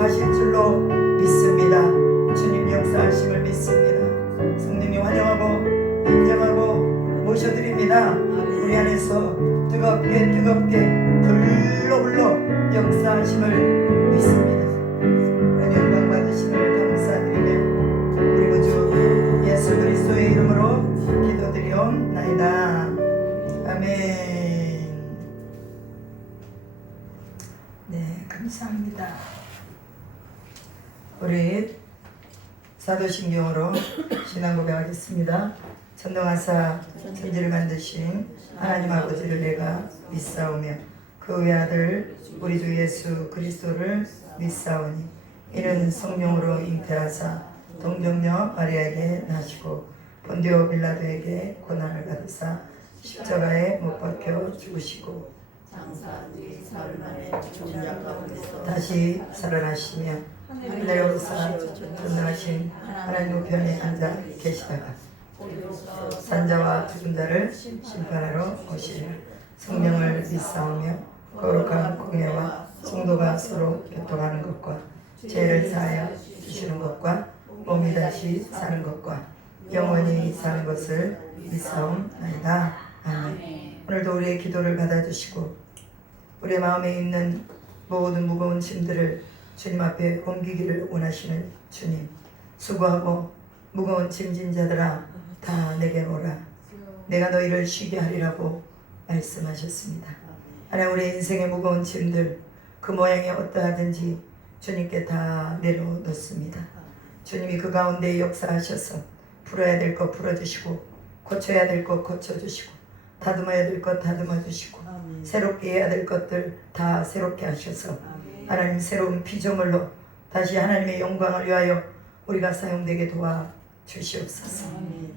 가실 줄로 믿습니다. 주님 역사하심을 믿습니다. 성령님 환영하고 인정하고 모셔드립니다. 우리 안에서 뜨겁게 불로 역사하심을 믿습니다. 그런 영광 받으심을 감사드리며 우리 구주 예수 그리스도의 이름으로 기도드리옵나이다. 아멘. 네, 감사합니다. 우리 사도신경으로 신앙 고백하겠습니다. 천동하사 천지를 만드신 하나님 아버지를 내가 믿사오며 그 외아들 우리 주 예수 그리스도를 믿사오니 이는 성령으로 잉태하사 동정녀 마리아에게 나시고 본디오 빌라도에게 고난을 받으사 십자가에 못 박혀 죽으시고 장사한 뒤 사흘 만에 종양 가운데서 다시 살아나시며 하늘에 오르사 전능하신 하나님 우편에 앉아 계시다가 산자와 죽은 자를 심판하러 오시리라. 성령을 믿사오며 거룩한 공예와 성도가 서로 교통하는 것과 죄를 사하여 주시는 것과 몸이 다시 사는 것과 영원히 사는 것을 믿사옵나이다. 아멘. 오늘도 우리의 기도를 받아주시고 우리의 마음에 있는 모든 무거운 짐들을 주님 앞에 옮기기를 원하시는 주님, 수고하고 무거운 짐진 자들아 다 내게 오라. 내가 너희를 쉬게 하리라고 말씀하셨습니다. 하나님, 우리 인생의 무거운 짐들 그 모양이 어떠하든지 주님께 다 내려놓습니다. 주님이 그 가운데 역사하셔서 풀어야 될 것 풀어주시고 고쳐야 될 것 고쳐주시고 다듬어야 될 것 다듬어주시고 새롭게 해야 될 것들 다 새롭게 하셔서 하나님 새로운 피조물로 다시 하나님의 영광을 위하여 우리가 사용되게 도와주시옵소서.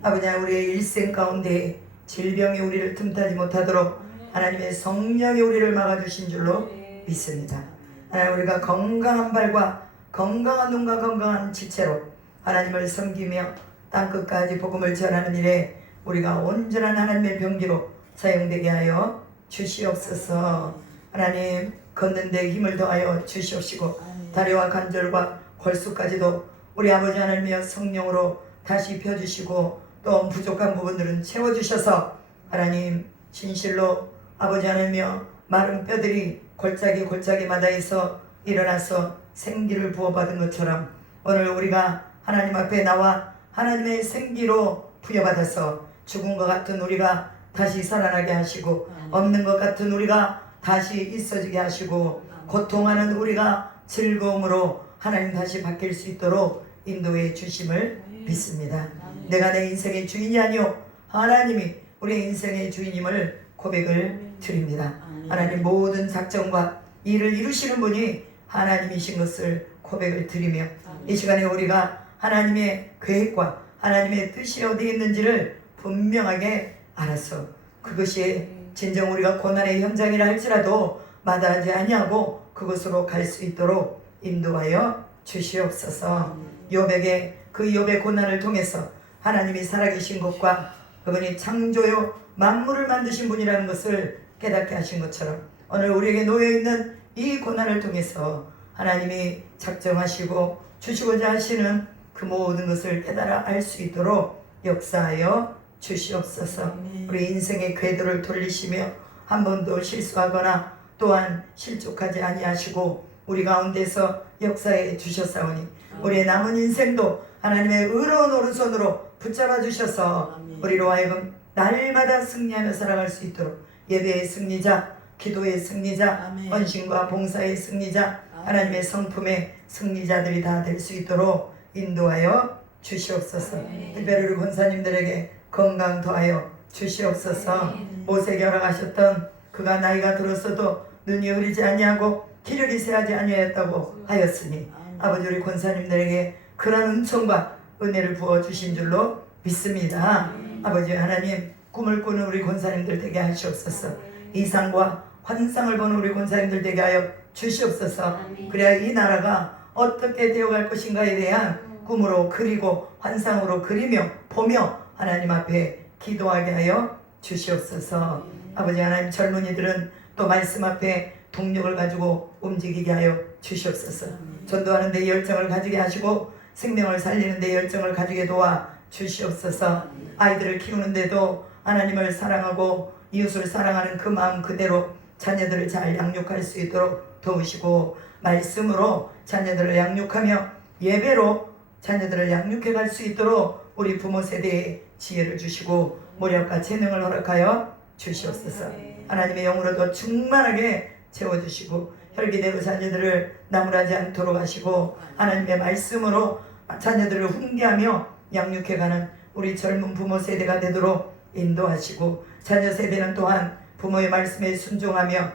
아버지, 우리의 일생 가운데 질병이 우리를 틈타지 못하도록 하나님의 성령이 우리를 막아주신 줄로 믿습니다. 하나님, 우리가 건강한 발과 건강한 눈과 건강한 지체로 하나님을 섬기며 땅끝까지 복음을 전하는 일에 우리가 온전한 하나님의 병기로 사용되게 하여 주시옵소서. 하나님, 걷는 데 힘을 더하여 주시옵시고 다리와 관절과 골수까지도 우리 아버지 하나님의 성령으로 다시 펴주시고 또 부족한 부분들은 채워주셔서 하나님 진실로 아버지 하나님이여 마른 뼈들이 골짜기 마다에서 일어나서 생기를 부어받은 것처럼 오늘 우리가 하나님 앞에 나와 하나님의 생기로 부여받아서 죽은 것 같은 우리가 다시 살아나게 하시고 없는 것 같은 우리가 다시 있어지게 하시고 고통하는 우리가 즐거움으로 하나님 다시 바뀔 수 있도록 인도해 주심을 믿습니다. 내가 내 인생의 주인이 아니오 하나님이 우리 인생의 주인임을 고백을 드립니다. 하나님, 모든 작정과 일을 이루시는 분이 하나님이신 것을 고백을 드리며 이 시간에 우리가 하나님의 계획과 하나님의 뜻이 어디 있는지를 분명하게 알아서 그것이 진정 우리가 고난의 현장이라 할지라도 마다하지 아니하고 그곳으로 갈 수 있도록 인도하여 주시옵소서. 욥에게 그 욥의 고난을 통해서 하나님이 살아계신 것과 그분이 창조요 만물을 만드신 분이라는 것을 깨닫게 하신 것처럼 오늘 우리에게 놓여있는 이 고난을 통해서 하나님이 작정하시고 주시고자 하시는 그 모든 것을 깨달아 알 수 있도록 역사하여 주시옵소서. 우리 인생의 궤도를 돌리시며 한 번도 실수하거나 또한 실족하지 아니하시고 우리 가운데서 역사해 주셨사오니 우리의 남은 인생도 하나님의 의로운 오른손으로 붙잡아 주셔서 우리로 하여금 날마다 승리하며 살아갈 수 있도록 예배의 승리자, 기도의 승리자, 헌신과 봉사의 승리자, 하나님의 성품의 승리자들이 다 될 수 있도록 인도하여 주시옵소서. 특별히 우리 권사님들에게 건강 더하여 주시옵소서. 모세에게 허락하셨던 그가 나이가 들었어도 눈이 흐리지 아니하고 기력이 새하지 아니하였다고 하였으니 아버지, 우리 권사님들에게 그런 은총과 은혜를 부어주신 줄로 믿습니다. 아버지 하나님, 꿈을 꾸는 우리 권사님들 되게 하시옵소서. 이상과 환상을 보는 우리 권사님들 되게 하여 주시옵소서. 그래야 이 나라가 어떻게 되어갈 것인가에 대한 꿈으로 그리고 환상으로 그리며 보며 하나님 앞에 기도하게 하여 주시옵소서. 아버지 하나님, 젊은이들은 또 말씀 앞에 동력을 가지고 움직이게 하여 주시옵소서. 전도하는 데 열정을 가지게 하시고 생명을 살리는 데 열정을 가지게 도와 주시옵소서. 아이들을 키우는데도 하나님을 사랑하고 이웃을 사랑하는 그 마음 그대로 자녀들을 잘 양육할 수 있도록 도우시고, 말씀으로 자녀들을 양육하며 예배로 자녀들을 양육해 갈 수 있도록 우리 부모 세대에 지혜를 주시고 모략과 재능을 허락하여 주시옵소서. 하나님의 영으로도 충만하게 채워주시고 혈기대로 자녀들을 나무라지 않도록 하시고, 하나님의 말씀으로 자녀들을 훈계하며 양육해가는 우리 젊은 부모 세대가 되도록 인도하시고, 자녀 세대는 또한 부모의 말씀에 순종하며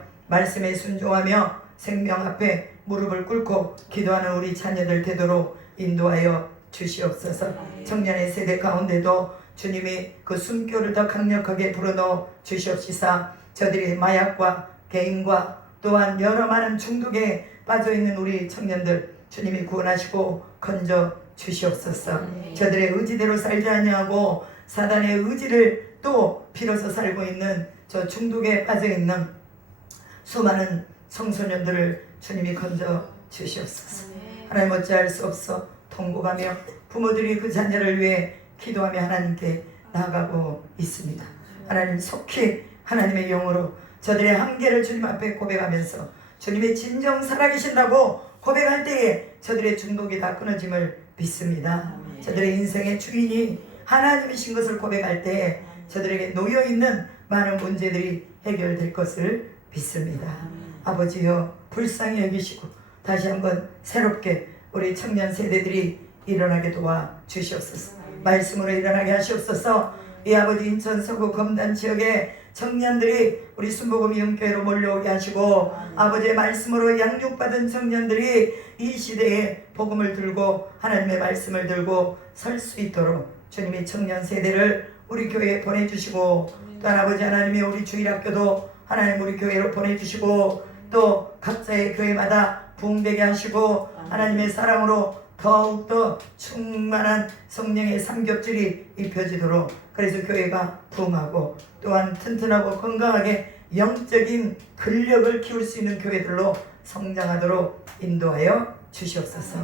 생명 앞에 무릎을 꿇고 기도하는 우리 자녀들 되도록 인도하여 주시옵소서. 청년의 세대 가운데도 주님이 그 숨결을 더 강력하게 불어넣어 주시옵시사 저들이 마약과 개인과 또한 여러 많은 중독에 빠져있는 우리 청년들 주님이 구원하시고 건져 주시옵소서. 저들의 의지대로 살지 아니하고 사단의 의지를 또 빌어서 살고 있는 저 중독에 빠져있는 수많은 청소년들을 주님이 건져 주시옵소서. 하나님 어찌할 수 없어 통곡하며 부모들이 그 자녀를 위해 기도하며 하나님께 나아가고 있습니다. 하나님 속히 하나님의 영으로 저들의 한계를 주님 앞에 고백하면서 주님의 진정 살아계신다고 고백할 때에 저들의 중독이 다 끊어짐을 믿습니다. 저들의 인생의 주인이 하나님이신 것을 고백할 때 저들에게 놓여있는 많은 문제들이 해결될 것을 믿습니다. 아버지여 불쌍히 여기시고 다시 한번 새롭게 우리 청년 세대들이 일어나게 도와 주시옵소서. 말씀으로 일어나게 하시옵소서. 이 아버지 인천 서구 검단 지역의 청년들이 우리 순복음 이음교회로 몰려오게 하시고, 아버지의 말씀으로 양육받은 청년들이 이 시대에 복음을 들고 하나님의 말씀을 들고 설 수 있도록 주님이 청년 세대를 우리 교회에 보내주시고, 또한 아버지 하나님의 우리 주일학교도 하나님 우리 교회로 보내주시고, 또 각자의 교회마다 부흥되게 하시고 하나님의 사랑으로 더욱더 충만한 성령의 삼겹줄이 입혀지도록, 그래서 교회가 부흥하고 또한 튼튼하고 건강하게 영적인 근력을 키울 수 있는 교회들로 성장하도록 인도하여 주시옵소서.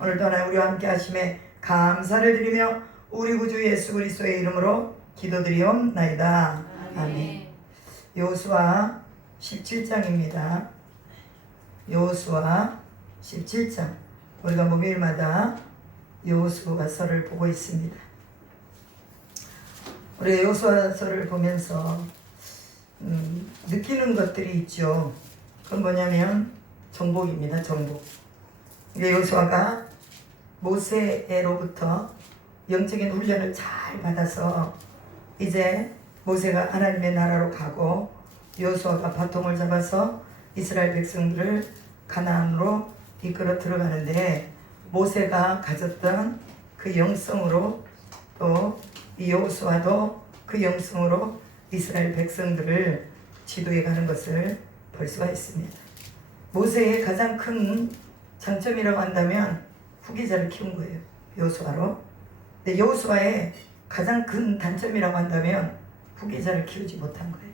오늘도 하나님 우리와 함께 하심에 감사를 드리며 우리 구주 예수 그리스도의 이름으로 기도드리옵나이다. 아멘. 여호수아 17장입니다. 여호수아 17장. 우리가 목요일마다 여호수아서를 보고 있습니다. 우리 여호수아서를 보면서 느끼는 것들이 있죠. 그건 뭐냐면 정복입니다. 정복. 여호수아가 모세로부터 영적인 훈련을 잘 받아서 이제 모세가 하나님의 나라로 가고 여호수아가 바통을 잡아서 이스라엘 백성들을 가나안으로 이끌어 들어가는데, 모세가 가졌던 그 영성으로 또 이 여호수아도 그 영성으로 이스라엘 백성들을 지도해 가는 것을 볼 수가 있습니다. 모세의 가장 큰 장점이라고 한다면 후계자를 키운 거예요. 여호수아로. 근데 여호수아의 가장 큰 단점이라고 한다면 후계자를 키우지 못한 거예요.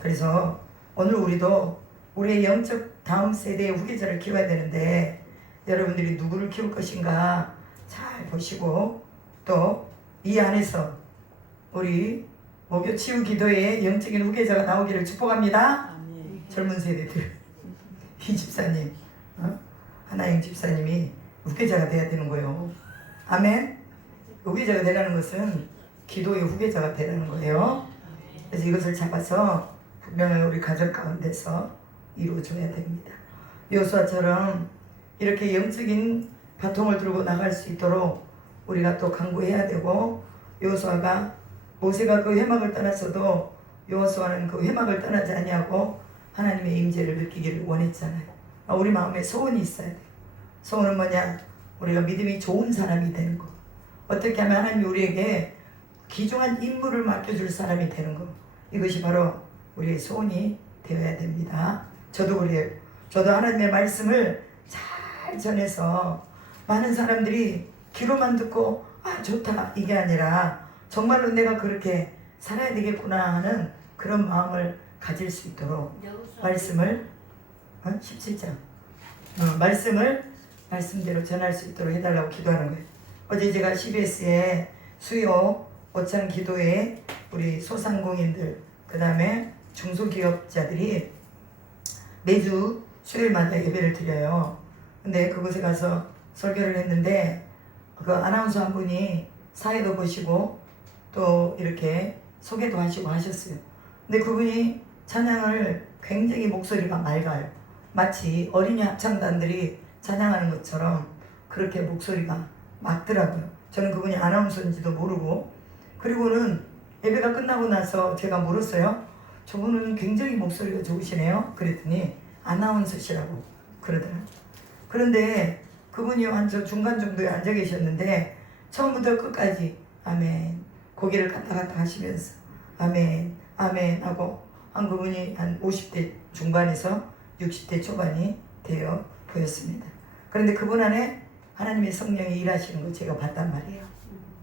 그래서 오늘 우리도 우리의 영적 다음 세대의 후계자를 키워야 되는데, 여러분들이 누구를 키울 것인가 잘 보시고, 또 이 안에서 우리 목요 치유 기도에 영적인 후계자가 나오기를 축복합니다. 젊은 세대들 이 집사님, 하나영 집사님이 후계자가 돼야 되는 거예요. 아멘. 후계자가 되라는 것은 기도의 후계자가 되라는 거예요. 그래서 이것을 잡아서 분명히 우리 가족 가운데서 이루어져야 됩니다. 여호수아처럼 이렇게 영적인 바통을 들고 나갈 수 있도록 우리가 또 강구해야 되고, 여호수아가 모세가 그 회막을 떠났어도 여호수아는 그 회막을 떠나지 아니하고 하나님의 임재를 느끼기를 원했잖아요. 우리 마음에 소원이 있어야 돼요. 소원은 뭐냐? 우리가 믿음이 좋은 사람이 되는 거. 어떻게 하면 하나님이 우리에게 귀중한 임무를 맡겨줄 사람이 되는 거. 이것이 바로 우리의 소원이 되어야 됩니다. 저도 그래요. 저도 하나님의 말씀을 잘 전해서 많은 사람들이 귀로만 듣고 좋다 이게 아니라 정말로 내가 그렇게 살아야 되겠구나 하는 그런 마음을 가질 수 있도록 말씀을 17장 말씀을 말씀대로 전할 수 있도록 해달라고 기도하는 거예요. 어제 제가 CBS에 수요 오찬 기도에 우리 소상공인들 그 다음에 중소기업자들이 매주 수요일마다 예배를 드려요. 근데 그곳에 가서 설교를 했는데 그 아나운서 한 분이 사회도 보시고 또 이렇게 소개도 하시고 하셨어요. 근데 그분이 찬양을 굉장히 목소리가 맑아요. 마치 어린이 합창단들이 찬양하는 것처럼 그렇게 목소리가 맑더라고요. 저는 그분이 아나운서인지도 모르고, 그리고는 예배가 끝나고 나서 제가 물었어요. 저분은 굉장히 목소리가 좋으시네요. 그랬더니 아나운서시라고 그러더라고요. 그런데 그분이 한 저 중간 정도에 앉아 계셨는데 처음부터 끝까지 아멘, 고개를 갔다 갔다 하시면서 아멘 아멘 하고 한 그분이 한 50대 중반에서 60대 초반이 되어 보였습니다. 그런데 그분 안에 하나님의 성령이 일하시는 걸 제가 봤단 말이에요.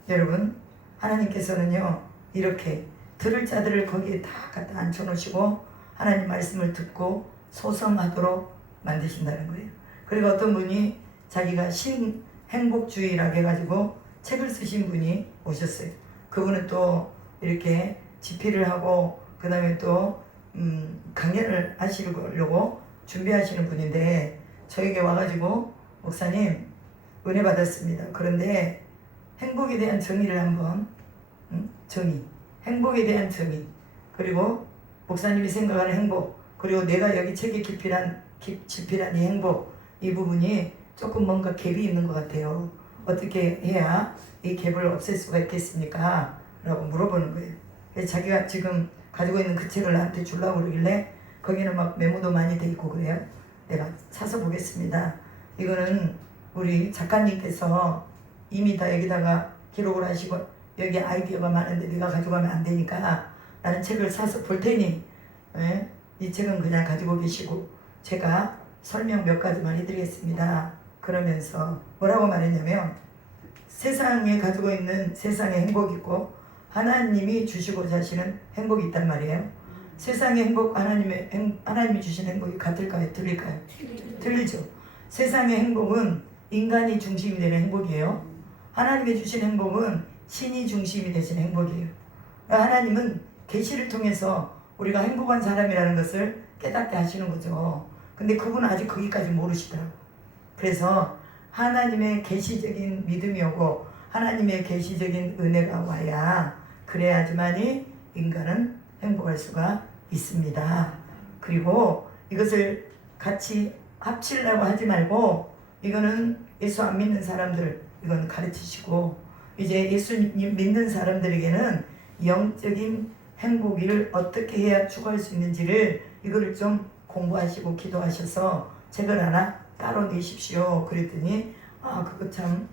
여러분, 하나님께서는요 이렇게 들을 자들을 거기에 다 갖다 앉혀놓으시고 하나님 말씀을 듣고 소성하도록 만드신다는 거예요. 그리고 어떤 분이 자기가 신행복주의라고 해가지고 책을 쓰신 분이 오셨어요. 그분은 또 이렇게 집필을 하고 그 다음에 또 강연을 하시려고 준비하시는 분인데 저에게 와가지고 목사님 은혜 받았습니다. 그런데 행복에 대한 정의를 한번 정의, 행복에 대한 정의, 그리고 목사님이 생각하는 행복, 그리고 내가 여기 책에 집필한 이 행복, 이 부분이 조금 뭔가 갭이 있는 것 같아요. 어떻게 해야 이 갭을 없앨 수가 있겠습니까? 라고 물어보는 거예요. 그래서 자기가 지금 가지고 있는 그 책을 나한테 주려고 그러길래 거기는 막 메모도 많이 돼 있고 그래요. 내가 사서 보겠습니다. 이거는 우리 작가님께서 이미 다 여기다가 기록을 하시고 여기 아이디어가 많은데 내가 가져가면 안 되니까 나는 책을 사서 볼 테니 이 책은 그냥 가지고 계시고 제가 설명 몇 가지만 해드리겠습니다. 그러면서 뭐라고 말했냐면 세상에 가지고 있는 세상의 행복이 있고 하나님이 주시고자 하시는 행복이 있단 말이에요. 세상의 행복, 하나님이 주신 행복이 같을까요? 틀릴까요? 틀리죠. 세상의 행복은 인간이 중심이 되는 행복이에요. 하나님이 주신 행복은 신이 중심이 되신 행복이에요. 하나님은 계시를 통해서 우리가 행복한 사람이라는 것을 깨닫게 하시는 거죠. 근데 그분은 아직 거기까지 모르시더라고요. 그래서 하나님의 계시적인 믿음이 오고 하나님의 계시적인 은혜가 와야 그래야지만이 인간은 행복할 수가 있습니다. 그리고 이것을 같이 합치려고 하지 말고 이거는 예수 안 믿는 사람들 이건 가르치시고 이제 예수님 믿는 사람들에게는 영적인 행복을 어떻게 해야 추구할 수 있는지를 이거를 좀 공부하시고 기도하셔서 책을 하나 따로 내십시오. 그랬더니 그거 참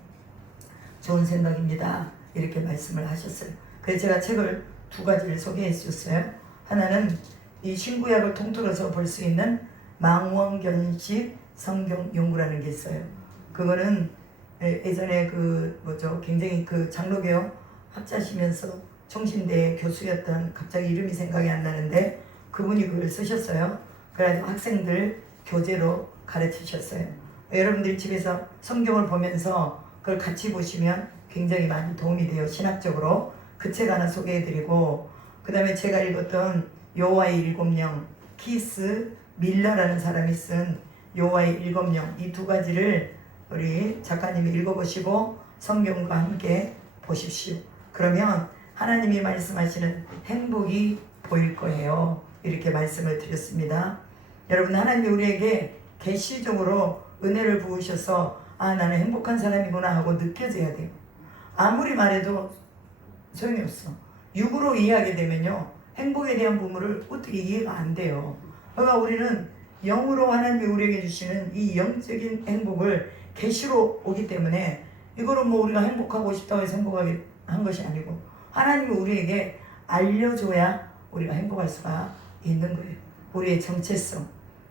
좋은 생각입니다. 이렇게 말씀을 하셨어요. 그래서 제가 책을 두 가지를 소개해 주셨어요. 하나는 이 신구약을 통틀어서 볼 수 있는 망원견식 성경 연구라는 게 있어요. 그거는 예전에 굉장히 장로교 학자시면서 총신대 교수였던 갑자기 이름이 생각이 안 나는데 그분이 그걸 쓰셨어요. 그래가지고 학생들 교재로 가르치셨어요. 여러분들이 집에서 성경을 보면서 그걸 같이 보시면 굉장히 많이 도움이 돼요. 신학적으로. 그 책 하나 소개해드리고 그 다음에 제가 읽었던 여호와의 일곱 영, 키스 밀러라는 사람이 쓴 여호와의 일곱 영, 이 두 가지를 우리 작가님이 읽어보시고 성경과 함께 보십시오. 그러면 하나님이 말씀하시는 행복이 보일 거예요. 이렇게 말씀을 드렸습니다. 여러분, 하나님이 우리에게 계시적으로 은혜를 부으셔서 나는 행복한 사람이구나 하고 느껴져야 돼요. 아무리 말해도 소용이 없어. 육으로 이해하게 되면요 행복에 대한 부분을 어떻게 이해가 안 돼요. 그러니까 우리는 영으로 하나님이 우리에게 주시는 이 영적인 행복을 계시로 오기 때문에 이거는 우리가 행복하고 싶다고 해서 행복하게 한 것이 아니고 하나님이 우리에게 알려줘야 우리가 행복할 수가 있는 거예요. 우리의 정체성,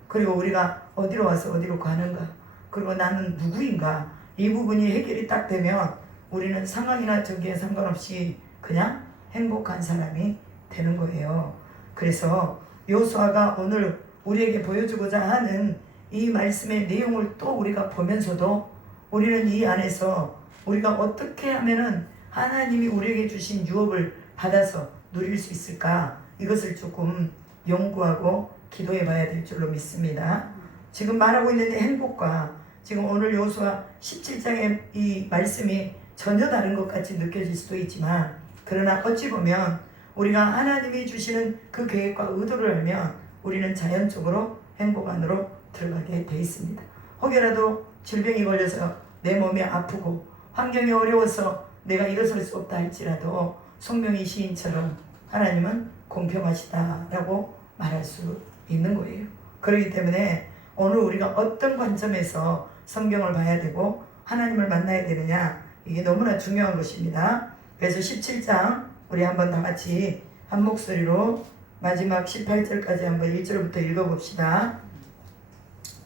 그리고 우리가 어디로 와서 어디로 가는가, 그리고 나는 누구인가, 이 부분이 해결이 딱 되면 우리는 상황이나 저기에 상관없이 그냥 행복한 사람이 되는 거예요. 그래서 여호수아가 오늘 우리에게 보여주고자 하는 이 말씀의 내용을 또 우리가 보면서도 우리는 이 안에서 우리가 어떻게 하면은 하나님이 우리에게 주신 유업을 받아서 누릴 수 있을까? 이것을 조금 연구하고 기도해 봐야 될 줄로 믿습니다. 지금 말하고 있는 행복과 지금 오늘 여호수아 17장의 이 말씀이 전혀 다른 것 같이 느껴질 수도 있지만, 그러나 어찌 보면 우리가 하나님이 주시는 그 계획과 의도를 알면 우리는 자연적으로 행복 안으로 들어가게 돼 있습니다. 혹여라도 질병이 걸려서 내 몸이 아프고 환경이 어려워서 내가 일어설 수 없다 할지라도 송명희 시인처럼 하나님은 공평하시다라고 말할 수 있는 거예요. 그렇기 때문에 오늘 우리가 어떤 관점에서 성경을 봐야 되고 하나님을 만나야 되느냐, 이게 너무나 중요한 것입니다. 그래서 17장 우리 한번 다 같이 한 목소리로 마지막 18절까지 한번 1절부터 읽어봅시다.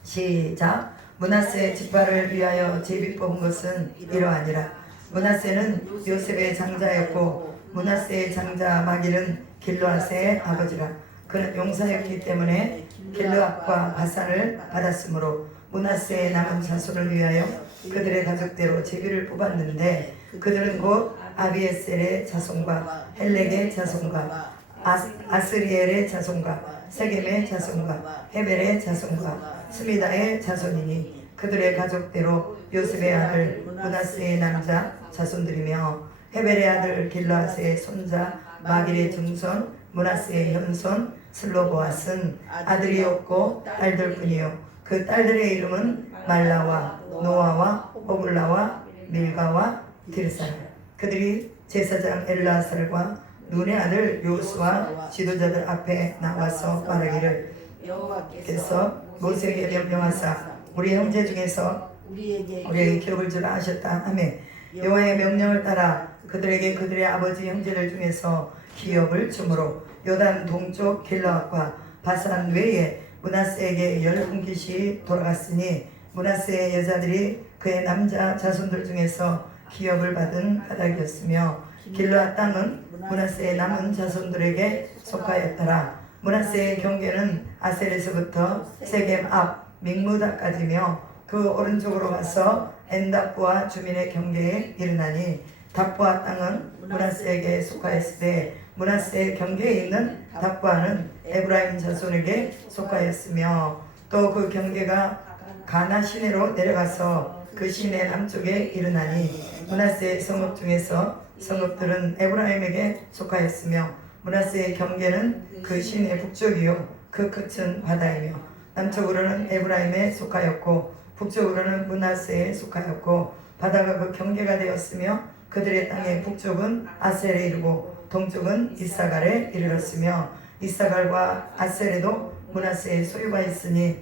시작. 므낫세 지파를 위하여 제비 뽑은 것은 이러하니라. 므낫세는 요셉의 장자였고 므낫세의 장자 마길은 길르앗의 아버지라. 그는 용사였기 때문에 길르앗과 바산을 받았으므로 므낫세의 남은 자손을 위하여 그들의 가족대로 제비를 뽑았는데, 그들은 곧 아비에셀의 자손과 헬렉의 자손과 아스리엘의 자손과 세겜의 자손과 헤벨의 자손과 스미다의 자손이니, 그들의 가족대로 요셉의 아들 므낫세의 남자 자손들이며 헤벨의 아들 길르앗의 손자 마길의 증손 므낫세의 현손 슬로보앗은 아들이 없고 딸들뿐이요 그 딸들의 이름은 말라와 노아와 오블라와 밀가와 딜사라. 그들이 제사장 엘라살과 눈의 아들 요수와 지도자들 앞에 나와서 말하기를, 여호와께서 모세에게 명령하사 우리 형제 중에서 우리에게 기업을 주라 하셨다 하며, 여호와의 명령을 따라 그들에게 그들의 아버지 형제들 중에서 기업을 주므로 요단 동쪽 길르앗과 바산 외에 므낫세에게 10분깃이 돌아갔으니, 므낫세의 여자들이 그의 남자 자손들 중에서 기업을 받은 까닭이었으며, 길르앗 땅은 므낫세의 남은 자손들에게 속하였더라. 므낫세의 경계는 아셀에서부터 세겜 앞 믹무다까지며 그 오른쪽으로 가서 엔답부와 주민의 경계에 이르나니, 답부아 땅은 므낫세에게 속하였으되 므낫세의 경계에 있는 답부아는 에브라임 자손에게 속하였으며, 또 그 경계가 가나 시내로 내려가서 그 시내 남쪽에 이르나니, 므낫세의 성읍 중에서 성읍들은 에브라임에게 속하였으며, 므낫세의 경계는 그 시내 북쪽이요 그 끝은 바다이며, 남쪽으로는 에브라임에 속하였고 북쪽으로는 므낫세에 속하였고, 바다가 그 경계가 되었으며 그들의 땅의 북쪽은 아셀에 이르고 동쪽은 이사갈에 이르렀으며, 이사갈과 아셀에도 므낫세의 소유가 있으니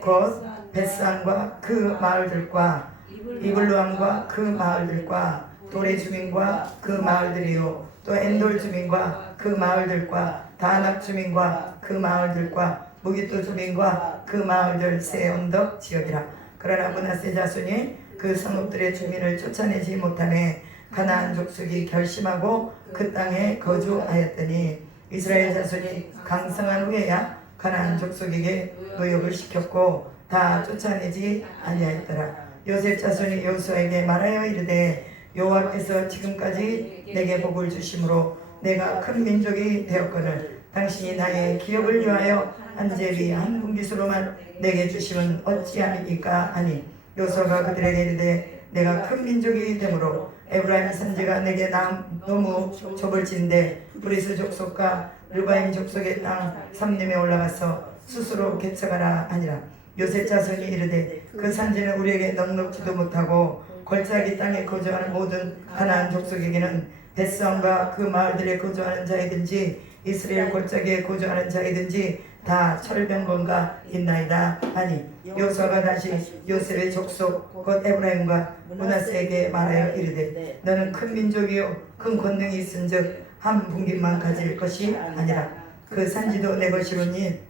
곧 벳산과 그 마을들과 이블루암과 그 마을들과 도레 주민과 그 마을들이요 또 엔돌 주민과 그 마을들과 다낙 주민과 그 마을들과 무기또 주민과 그 마을들 세 언덕 지역이라. 그러나 므낫세 자손이 그 성읍들의 주민을 쫓아내지 못하네 가나안 족속이 결심하고 그 땅에 거주하였더니, 이스라엘 자손이 강성한 후에야 가나안 족속에게 노역을 시켰고 다 쫓아내지 아니하였더라. 요셉 자손이 여호수아에게 말하여 이르되, 여호와께서 지금까지 내게 복을 주심으로 내가 큰 민족이 되었거늘 당신이 나의 기업을 위하여 한 제비 한 분깃으로만 내게 주심은 어찌함이니까 하니, 여호수아가 그들에게 이르되, 내가 큰 민족이 되므로 에브라임 산지가 내게 너무 좁을진데 브리스 족속과 르바임 족속의 땅 삼림에 올라가서 스스로 개척하라 하니라. 요셉 자손이 이르되, 그 산지는 우리에게 넉넉지도 못하고 골짜기 땅에 거주하는 모든 가나안 족속에게는 벳성과 그 마을들에 거주하는 자이든지 이스라엘 골짜기에 거주하는 자이든지 다 철병권가 있나이다 하니, 여호수아가 다시 요셉의 족속 곧 에브라임과 므낫세에게 말하여 이르되, 너는 큰 민족이요 큰 권능이 있은즉 한 분깃만 가질 것이 아니라 그 산지도 내 것이오니,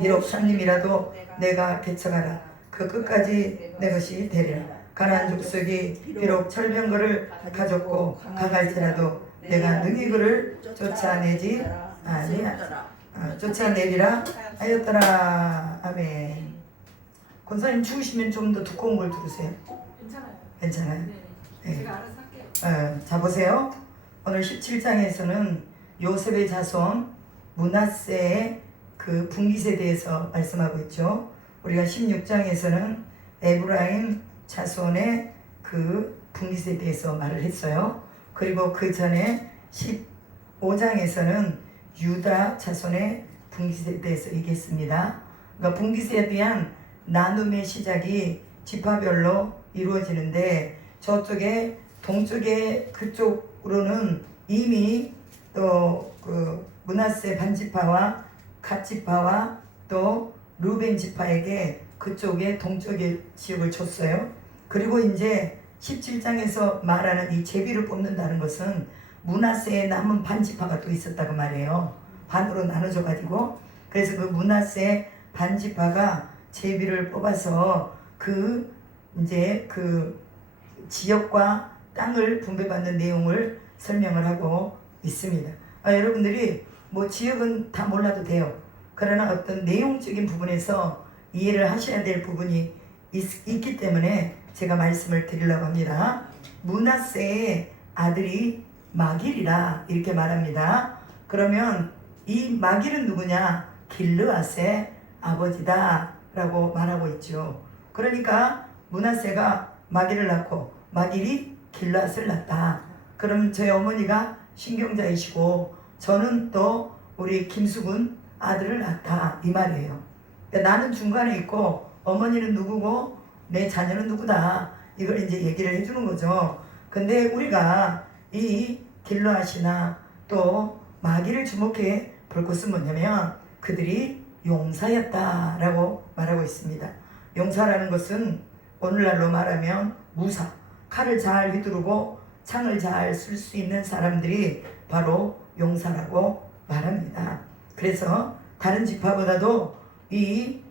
비록 산림이라도 내가 개척하라. 그 끝까지 내 것이 되리라. 가나안 족속이 비록 철병거를 가졌고 강할지라도 내가 능히 그를 쫓아내지 쫓아내리라 하였더라. 아멘. 권사님 추우시면 좀 더 두꺼운 걸 두르세요. 괜찮아요. 괜찮아요? 네. 네. 제가 알아서 할게요. 자 보세요. 오늘 17장에서는 요셉의 자손 므낫세의 그 분깃에 대해서 말씀하고 있죠. 우리가 16장에서는 에브라임 자손의 그 분깃에 대해서 말을 했어요. 그리고 그 전에 15장에서는 유다 자손의 분깃에 대해서 얘기했습니다. 그러니까 분깃에 대한 나눔의 시작이 지파별로 이루어지는데 저쪽에 동쪽에 그쪽으로는 이미 또 그 므낫세 반지파와 갓지파와 또 루벤 지파에게 그쪽에 동쪽의 지역을 줬어요. 그리고 이제 17장에서 말하는 이 제비를 뽑는다는 것은 므낫세의 남은 반지파가 또 있었다고 말해요. 반으로 나눠져 가지고 그래서 그 므낫세 반지파가 제비를 뽑아서 그 이제 그 지역과 땅을 분배받는 내용을 설명을 하고 있습니다. 여러분들이 뭐 지역은 다 몰라도 돼요. 그러나 어떤 내용적인 부분에서 이해를 하셔야 될 부분이 있기 때문에 제가 말씀을 드리려고 합니다. 므낫세의 아들이 마길이라 이렇게 말합니다. 그러면 이 마길은 누구냐? 길르앗의 아버지다 라고 말하고 있죠. 그러니까 므낫세가 마길을 낳고 마길이 길르앗을 낳았다. 그럼 저희 어머니가 신경자이시고 저는 또 우리 김수근 아들을 낳았다 이 말이에요. 그러니까 나는 중간에 있고 어머니는 누구고 내 자녀는 누구다 이걸 이제 얘기를 해주는 거죠. 근데 우리가 이 길르앗이나 또 마길을 주목해 볼 것은 뭐냐면 그들이 용사였다라고 말하고 있습니다. 용사라는 것은 오늘날로 말하면 무사, 칼을 잘 휘두르고 창을 잘 쓸 수 있는 사람들이 바로 용사라고 말합니다. 그래서 다른 지파보다도 이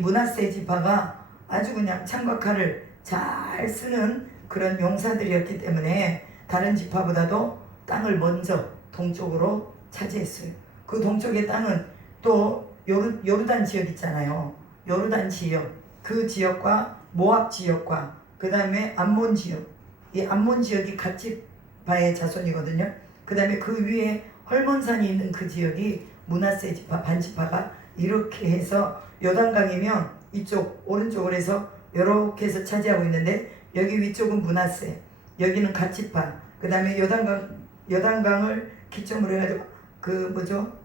므낫세 지파가 아주 그냥 창과 칼을 잘 쓰는 그런 용사들이었기 때문에 다른 지파보다도 땅을 먼저 동쪽으로 차지했어요. 그 동쪽의 땅은 또 요르단 지역 있잖아요. 요르단 지역, 그 지역과 모압 지역과 그 다음에 암몬 지역, 이 암몬 지역이 갓지파의 자손이거든요. 그 다음에 그 위에 헐몬산이 있는 그 지역이 므낫세 지파, 반지파가 이렇게 해서 요단강이면 이쪽 오른쪽으로 해서 이렇게 해서 차지하고 있는데 여기 위쪽은 므낫세, 여기는 갓지파, 그 다음에 요단강을 기점으로 해가지고 그 뭐죠?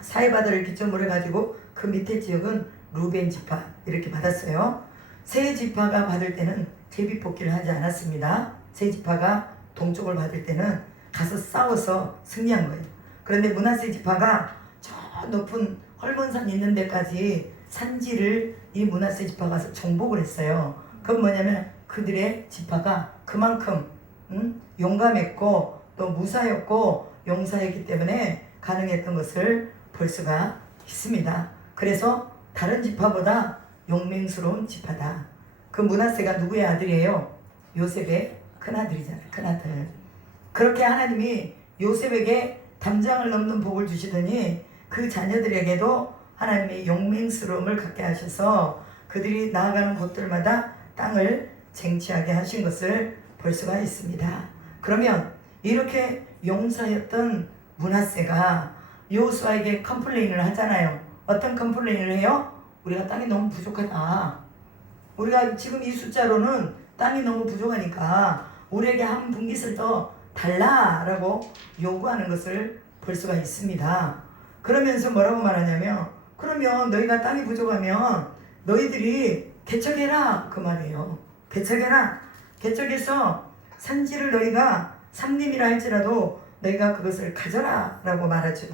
사해바다를 기점으로 해가지고 그 밑에 지역은 루벤 지파 이렇게 받았어요. 세 지파가 받을 때는 제비뽑기를 하지 않았습니다. 세 지파가 동쪽을 받을 때는 가서 싸워서 승리한 거예요. 그런데 므낫세 지파가 저 높은 헐몬산 있는 데까지 산지를 이 므낫세 지파가 가서 정복을 했어요. 그건 뭐냐면 그들의 지파가 그만큼 용감했고 또 무사였고 용사였기 때문에 가능했던 것을 볼 수가 있습니다. 그래서 다른 지파보다 용맹스러운 지파다. 그 므낫세가 누구의 아들이에요? 요셉의 큰아들이잖아요. 큰아들. 그렇게 하나님이 요셉에게 담장을 넘는 복을 주시더니 그 자녀들에게도 하나님의 용맹스러움을 갖게 하셔서 그들이 나아가는 곳들마다 땅을 쟁취하게 하신 것을 볼 수가 있습니다. 그러면 이렇게 용사였던 므낫세가 여호수아에게 컴플레인을 하잖아요. 어떤 컴플레인을 해요? 우리가 땅이 너무 부족하다. 우리가 지금 이 숫자로는 땅이 너무 부족하니까 우리에게 한 분깃을 더 달라라고 요구하는 것을 볼 수가 있습니다. 그러면서 뭐라고 말하냐면 그러면 너희가 땅이 부족하면 너희들이 개척해라 그 말이에요. 개척해라. 개척해서 산지를 너희가 삼림이라 할지라도 너희가 그것을 가져라 라고 말하죠.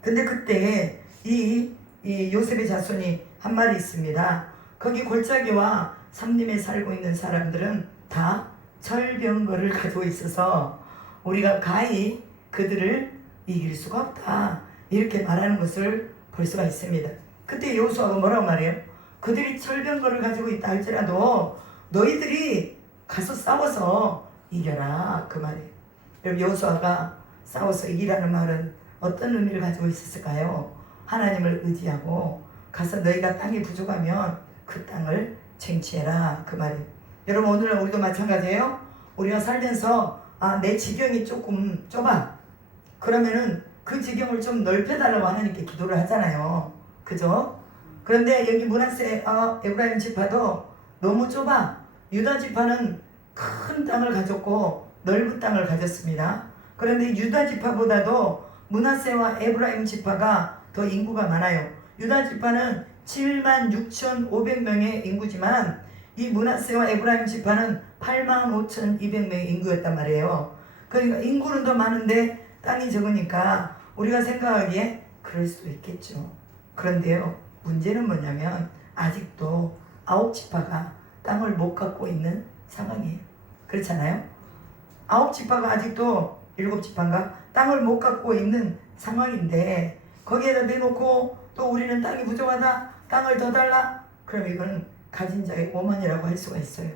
근데 그때 이 요셉의 자손이 한 말이 있습니다. 거기 골짜기와 삼림에 살고 있는 사람들은 다 철병거를 가지고 있어서 우리가 가히 그들을 이길 수가 없다 이렇게 말하는 것을 볼 수가 있습니다. 그때 여호수아가 뭐라고 말해요? 그들이 철병거를 가지고 있다 할지라도 너희들이 가서 싸워서 이겨라 그 말이에요. 여러분 여호수아가 싸워서 이기라는 말은 어떤 의미를 가지고 있었을까요? 하나님을 의지하고 가서 너희가 땅이 부족하면 그 땅을 쟁취해라 그 말이에요. 여러분 오늘 우리도 마찬가지예요. 우리가 살면서 내 지경이 조금 좁아. 그러면은 그 지경을 좀 넓혀달라고 하나님께 기도를 하잖아요. 그죠? 그런데 여기 므낫세 에브라임 지파도 너무 좁아. 유다 지파는 큰 땅을 가졌고 넓은 땅을 가졌습니다. 그런데 유다 지파보다도 므낫세와 에브라임 지파가 더 인구가 많아요. 유다 지파는 76,500명의 인구지만 이 므낫세와 에브라임 지파는 85,200명의 인구였단 말이에요. 그러니까 인구는 더 많은데 땅이 적으니까 우리가 생각하기에 그럴 수도 있겠죠. 그런데요, 문제는 뭐냐면 아직도 9지파가 땅을 못 갖고 있는 상황이에요. 그렇잖아요? 9지파가 아직도 7지파인가 땅을 못 갖고 있는 상황인데 거기에다 내놓고 또 우리는 땅이 부족하다, 땅을 더 달라? 그럼 이거는 가진 자의 오만이라고 할 수가 있어요.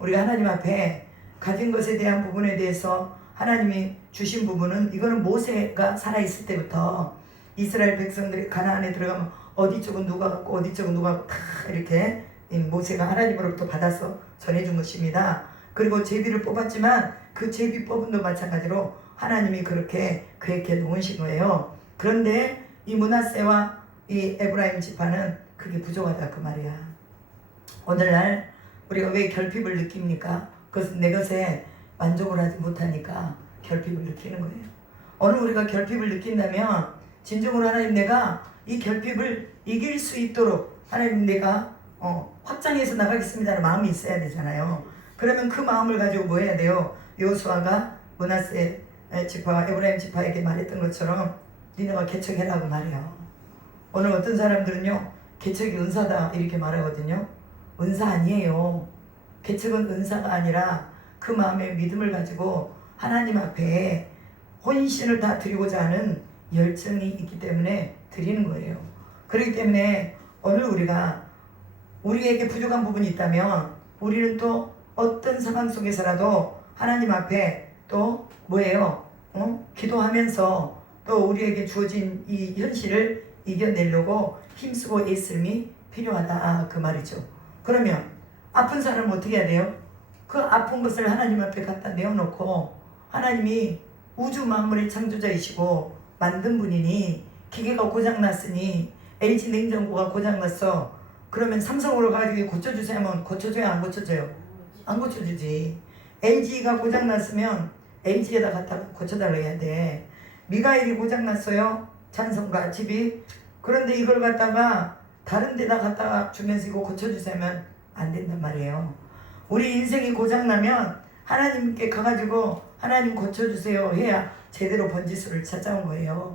우리가 하나님 앞에 가진 것에 대한 부분에 대해서 하나님이 주신 부분은 이거는 모세가 살아있을 때부터 이스라엘 백성들이 가나안에 들어가면 어디 쪽은 누가 갖고 어디 쪽은 누가 갖고 다 이렇게 모세가 하나님으로부터 받아서 전해준 것입니다. 그리고 제비를 뽑았지만 그 제비 뽑음도 마찬가지로 하나님이 그렇게 계획해 놓으신 거예요. 그런데 이 므낫세와 이 에브라임 지파는 그게 부족하다 그 말이야. 오늘날 우리가 왜 결핍을 느낍니까? 그것은 내 것에 만족을 하지 못하니까 결핍을 느끼는 거예요. 오늘 우리가 결핍을 느낀다면 진정으로 하나님 내가 이 결핍을 이길 수 있도록 하나님 내가 확장해서 나가겠습니다라는 마음이 있어야 되잖아요. 그러면 그 마음을 가지고 뭐 해야 돼요? 여호수아가 므낫세 지파와 에브라임 지파에게 말했던 것처럼 니네가 개척해라고 말해요. 오늘 어떤 사람들은요 개척이 은사다 이렇게 말하거든요. 은사 아니에요. 개척은 은사가 아니라 그 마음의 믿음을 가지고 하나님 앞에 혼신을 다 드리고자 하는 열정이 있기 때문에 드리는 거예요. 그렇기 때문에 오늘 우리에게 부족한 부분이 있다면 우리는 또 어떤 상황 속에서라도 하나님 앞에 또 뭐예요? 기도하면서 또 우리에게 주어진 이 현실을 이겨내려고 힘쓰고 애씀이 필요하다 그 말이죠. 그러면 아픈 사람은 어떻게 해야 돼요? 그 아픈 것을 하나님 앞에 갖다 내어놓고 하나님이 우주 만물의 창조자이시고 만든 분이니 기계가 고장났으니 LG 냉장고가 고장났어. 그러면 삼성으로 가지고 고쳐주세요 하면 고쳐줘요 안 고쳐줘요? 안 고쳐주지. LG가 고장났으면 LG에다 갖다 고쳐달라 해야 돼. 미가일이 고장났어요. 찬성과 집이. 그런데 이걸 갖다가 다른 데다 갖다가 주면서 이거 고쳐주세요 하면 안 된단 말이에요. 우리 인생이 고장나면 하나님께 가가지고 하나님 고쳐주세요 해야 제대로 번지수를 찾아온 거예요.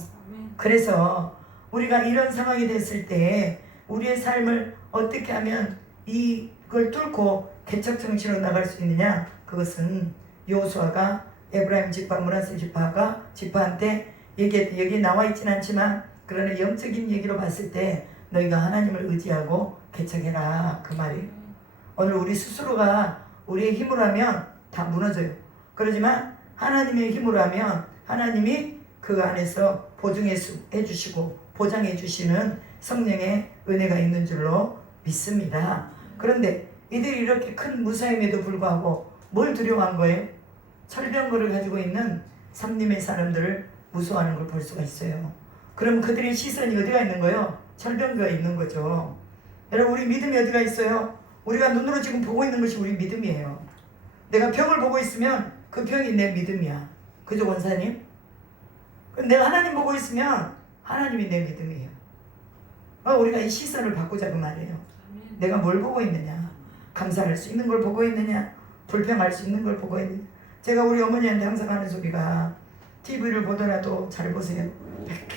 그래서 우리가 이런 상황이 됐을 때 우리의 삶을 어떻게 하면 이걸 뚫고 개척 정신으로 나갈 수 있느냐? 그것은 여호수아가 에브라임 지파, 므낫세 지파한테 여기 나와 있진 않지만 그러나 영적인 얘기로 봤을 때 너희가 하나님을 의지하고 개척해라 그 말이에요. 오늘 우리 스스로가 우리의 힘으로 하면 다 무너져요. 그러지만 하나님의 힘으로 하면 하나님이 그 안에서 보증해 주시고 보장해 주시는 성령의 은혜가 있는 줄로 믿습니다. 그런데 이들이 이렇게 큰 무사임에도 불구하고 뭘 두려워한 거예요? 철병거를 가지고 있는 삼림의 사람들을 무서워하는 걸 볼 수가 있어요. 그럼 그들의 시선이 어디가 있는 거예요? 철병거가 있는 거죠. 여러분 우리 믿음이 어디가 있어요? 우리가 눈으로 지금 보고 있는 것이 우리 믿음이에요. 내가 병을 보고 있으면 그 병이 내 믿음이야. 그죠 원사님? 내가 하나님 보고 있으면 하나님이 내 믿음이에요. 우리가 이 시선을 바꾸자고 말이에요. 내가 뭘 보고 있느냐? 감사할 수 있는 걸 보고 있느냐? 불평할 수 있는 걸 보고 있느냐? 제가 우리 어머니한테 항상 하는 소리가 TV를 보더라도 잘 보세요.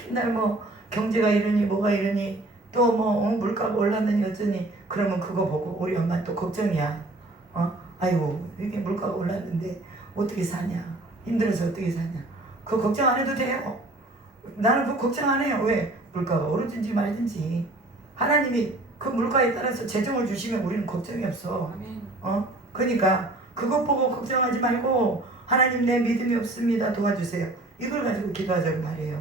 맨날 뭐 경제가 이러니 뭐가 이러니 또 뭐 물가가 올랐느니 어쩌니 그러면 그거 보고 우리 엄마는 또 걱정이야. 아이고 이게 물가가 올랐는데 어떻게 사냐? 힘들어서 어떻게 사냐? 그거 걱정 안 해도 돼요. 나는 그거 걱정 안 해요. 왜? 물가가 오르든지 말든지 하나님이 그 물가에 따라서 재정을 주시면 우리는 걱정이 없어. 그러니까 그것 보고 걱정하지 말고 하나님 내 믿음이 없습니다 도와주세요. 이걸 가지고 기도하자고 말이에요.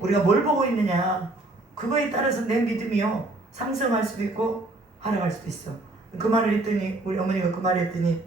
우리가 뭘 보고 있느냐 그거에 따라서 내 믿음이요 상승할 수도 있고 하락할 수도 있어. 그 말을 했더니 우리 어머니가 그 말을 했더니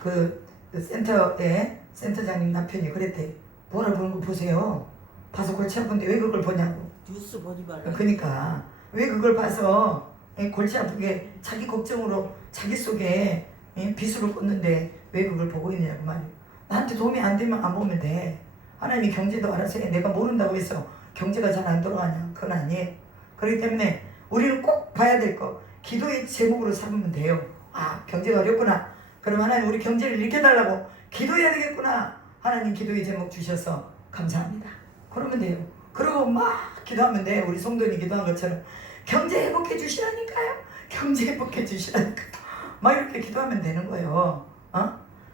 그 센터에 센터장님 남편이 그랬대. 뭐라 보는 거 보세요. 봐서 골치 아픈데 왜 그걸 보냐고. 뉴스 보지 말라. 그러니까 왜 그걸 봐서 골치 아프게 자기 걱정으로 자기 속에 비수를 꽂는데 왜 그걸 보고 있느냐고 말이야. 나한테 도움이 안 되면 안 보면 돼. 하나님이 경제도 알아서 해. 내가 모른다고 해서 경제가 잘 안 돌아가냐. 그건 아니에요. 그렇기 때문에 우리는 꼭 봐야 될 거. 기도의 제목으로 삼으면 돼요. 아, 경제가 어렵구나. 그럼 하나님 우리 경제를 일으켜달라고 기도해야 되겠구나. 하나님 기도의 제목 주셔서 감사합니다. 그러면 돼요. 그리고 막 기도하면 돼. 우리 성도님 기도한 것처럼 경제 회복해 주시라니까요. 경제 회복해 주시라니까요. 막 이렇게 기도하면 되는 거예요.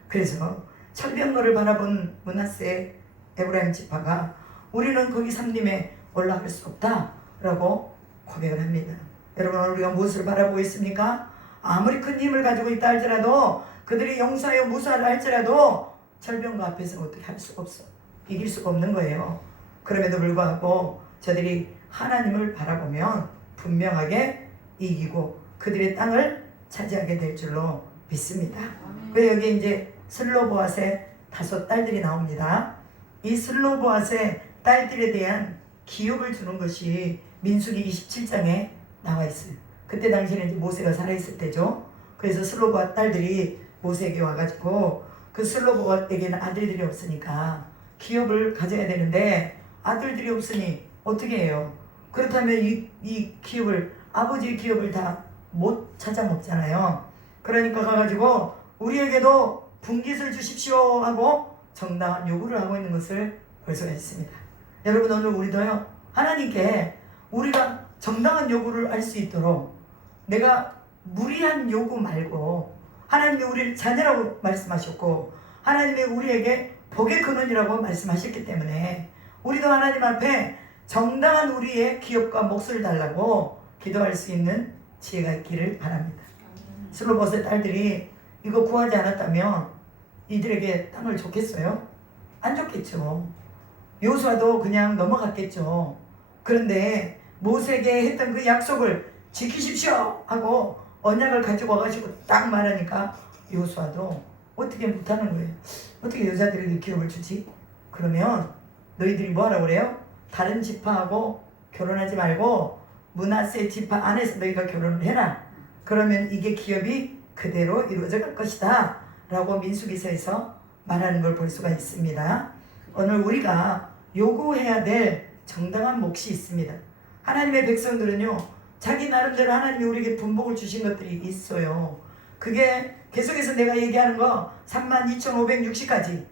그래서 철병거를 바라본 므낫세 에브라임 지파가 우리는 거기 삼림에 올라갈 수 없다라고 고백을 합니다. 여러분 오늘 우리가 무엇을 바라보고 있습니까? 아무리 큰 힘을 가지고 있다 할지라도 그들이 용사요 무사를 할지라도 철병거 앞에서 어떻게 할 수가 없어. 이길 수가 없는 거예요. 그럼에도 불구하고 저들이 하나님을 바라보면 분명하게 이기고 그들의 땅을 차지하게 될 줄로 믿습니다. 그래서 여기 이제 슬로보앗의 5 딸들이 나옵니다. 이 슬로보앗의 딸들에 대한 기업을 주는 것이 민수기 27장에 나와 있어요. 그때 당시에는 이제 모세가 살아있을 때죠. 그래서 슬로보앗 딸들이 모세에게 와가지고 그 슬로보앗에게는 아들들이 없으니까 기업을 가져야 되는데 아들들이 없으니 어떻게 해요? 그렇다면 이 기업을 아버지의 기업을 다 못 찾아 먹잖아요. 그러니까 가가지고 우리에게도 분깃을 주십시오 하고 정당한 요구를 하고 있는 것을 볼 수가 있습니다. 여러분 오늘 우리도요 하나님께 우리가 정당한 요구를 할 수 있도록 내가 무리한 요구 말고 하나님이 우리를 자녀라고 말씀하셨고 하나님이 우리에게 복의 근원이라고 말씀하셨기 때문에 우리도 하나님 앞에 정당한 우리의 기업과 몫을 달라고 기도할 수 있는 지혜가 있기를 바랍니다. 슬로보스의 딸들이 이거 구하지 않았다면 이들에게 땅을 줬겠어요? 안 줬겠죠. 요수아도 그냥 넘어갔겠죠. 그런데 모세에게 했던 그 약속을 지키십시오 하고 언약을 가지고 와가지고 딱 말하니까 요수아도 어떻게 못하는 거예요. 어떻게 여자들에게 기업을 주지? 그러면 너희들이 뭐하라고 그래요? 다른 지파하고 결혼하지 말고 므낫세 지파 안에서 너희가 결혼을 해라. 그러면 이게 기업이 그대로 이루어져 갈 것이다 라고 민수기서에서 말하는 걸 볼 수가 있습니다. 오늘 우리가 요구해야 될 정당한 몫이 있습니다. 하나님의 백성들은요 자기 나름대로 하나님이 우리에게 분복을 주신 것들이 있어요. 그게 계속해서 내가 얘기하는 거 32,560까지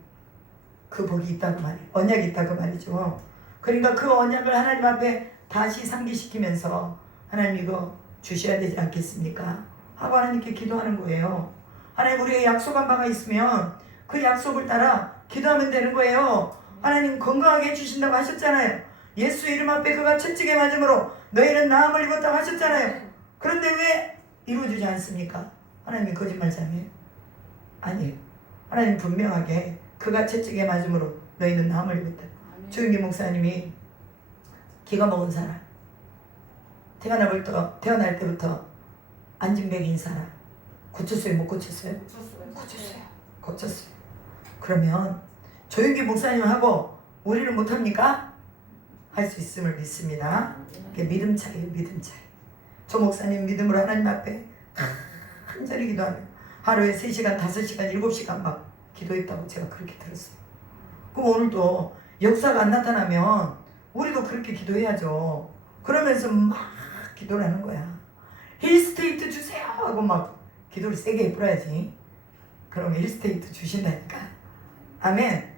그 복이 있다고 말이에요. 언약이 있다고 말이죠. 그러니까 그 언약을 하나님 앞에 다시 상기시키면서 하나님 이거 주셔야 되지 않겠습니까? 하고 하나님께 기도하는 거예요. 하나님 우리가 약속한 바가 있으면 그 약속을 따라 기도하면 되는 거예요. 하나님 건강하게 해주신다고 하셨잖아요. 예수 이름 앞에 그가 채찍에 맞음으로 너희는 나음을 입었다고 하셨잖아요. 그런데 왜 이루어지지 않습니까? 하나님이 거짓말장이에요? 아니에요. 하나님 분명하게 그가 채찍에 맞음으로 너희는 나음을 입었다. 조윤기 목사님이 기가 먹은 사람, 태어날 때부터 안진뱅이인 사람 고쳤어요? 못 고쳤어요? 고쳤어요. 그러면 조윤기 목사님하고 우리는 못합니까? 할 수 있음을 믿습니다. 그게 믿음 차이예요. 믿음 차이. 조 목사님 믿음으로 하나님 앞에 간절히 기도하며 하루에 3시간, 5시간, 7시간 막 기도했다고 제가 그렇게 들었어요. 그럼 오늘도 역사가 안 나타나면 우리도 그렇게 기도해야죠. 그러면서 막 기도를 하는 거야. 힐스테이트 주세요 하고 막 기도를 세게 해버려야지. 그러면 힐스테이트 주신다니까. 아멘.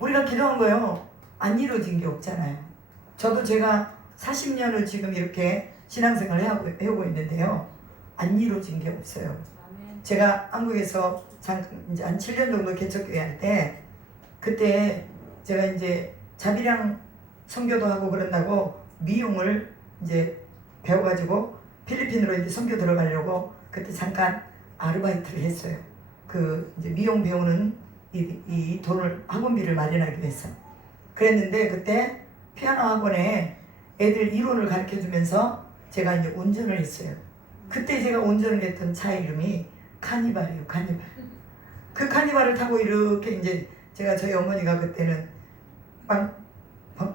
우리가 기도한 거요 안 이루어진 게 없잖아요. 저도 제가 40년을 지금 이렇게 신앙생활을 해오고 있는데요 안 이루어진 게 없어요. 제가 한국에서 이제 한 7년 정도 개척교회 할 때 그때 제가 이제 자비량 선교도 하고 그런다고 미용을 이제 배워가지고 필리핀으로 이제 선교 들어가려고 그때 잠깐 아르바이트를 했어요. 그 이제 미용 배우는 이 돈을 학원비를 마련하기 위해서 그랬는데 그때 피아노 학원에 애들 이론을 가르쳐 주면서 제가 이제 운전을 했어요. 그때 제가 운전을 했던 차 이름이 카니발이에요. 카니발. 그 카니발을 타고 이렇게 이제 제가 저희 어머니가 그때는